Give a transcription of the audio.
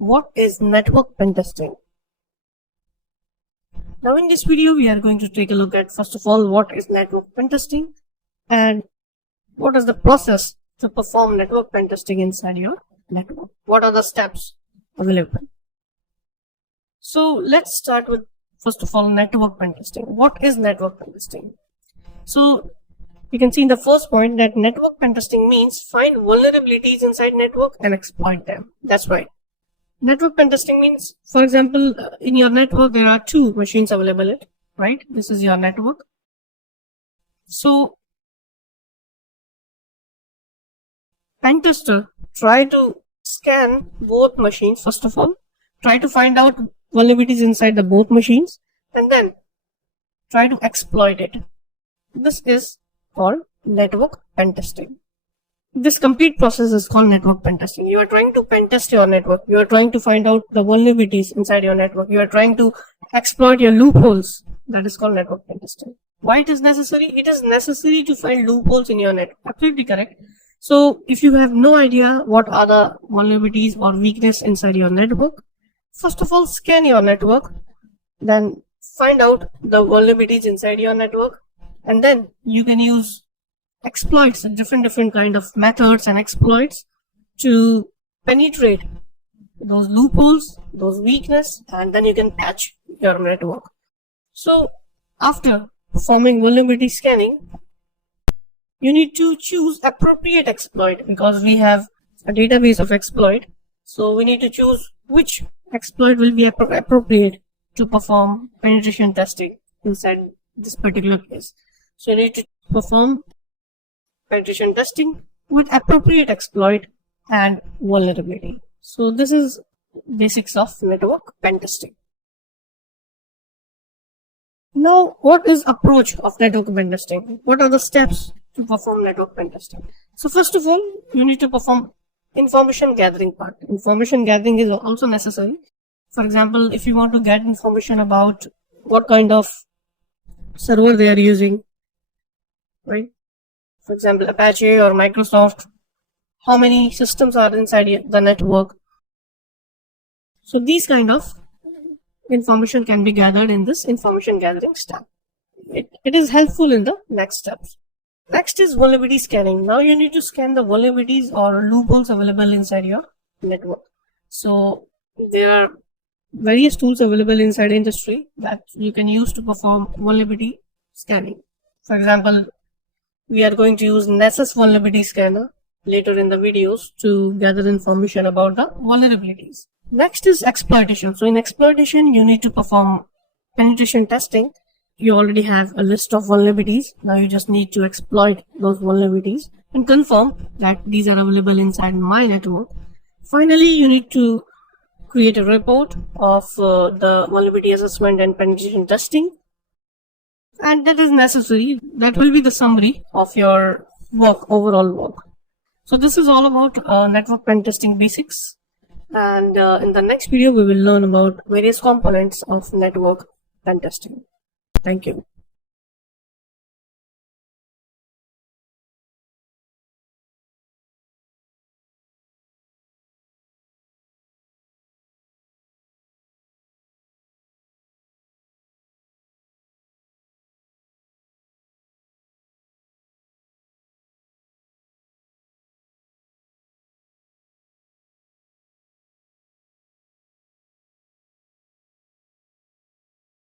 what is network pen testing? Now in this video we are going to take a look at, first of all, what is network pen testing and what is the process to perform network pen testing inside your network. What are the steps available? So let's start with, first of all, network pen testing. What is network pen testing? So you can see in the first point that network pen testing means find vulnerabilities inside network and exploit them. That's right. Network pen testing means, for example, in your network there are two machines available, right? This is your network. So pen tester try to scan both machines. First of all, try to find out vulnerabilities inside the both machines and then try to exploit it. This is called network pen testing. This complete process is called network pen testing. You are trying to pen test your network. You are trying to find out the vulnerabilities inside your network. You are trying to exploit your loopholes. That is called network pen testing. Why it is necessary? It is necessary to find loopholes in your network. Absolutely correct. So if you have no idea what are the vulnerabilities or weakness inside your network, first of all, scan your network, then find out the vulnerabilities inside your network, and then you can use exploits, different kind of methods and exploits to penetrate those loopholes, those weakness, and then you can patch your network. So after performing vulnerability scanning, you need to choose appropriate exploit, because we have a database of exploit. So we need to choose which exploit will be appropriate to perform penetration testing inside this particular case. So you need to perform penetration testing with appropriate exploit and vulnerability. So this is basics of network pen testing. Now, what is approach of network pen testing? What are the steps to perform network pen testing? So first of all, you need to perform information gathering part. Information gathering is also necessary. For example, if you want to get information about what kind of server they are using, right? For example, Apache or Microsoft, how many systems are inside the network. So these kind of information can be gathered in this information gathering step. It is helpful in the next steps. Next is vulnerability scanning. Now you need to scan the vulnerabilities or loopholes available inside your network. So there are various tools available inside industry that you can use to perform vulnerability scanning. For example, we are going to use Nessus vulnerability scanner later in the videos to gather information about the vulnerabilities. Next is exploitation. So in exploitation, you need to perform penetration testing. You already have a list of vulnerabilities. Now you just need to exploit those vulnerabilities and confirm that these are available inside my network. Finally, you need to create a report of the vulnerability assessment and penetration testing. And that is necessary. That will be the summary of your work, overall work. So this is all about network pen testing basics. And in the next video, we will learn about various components of network pen testing. Thank you.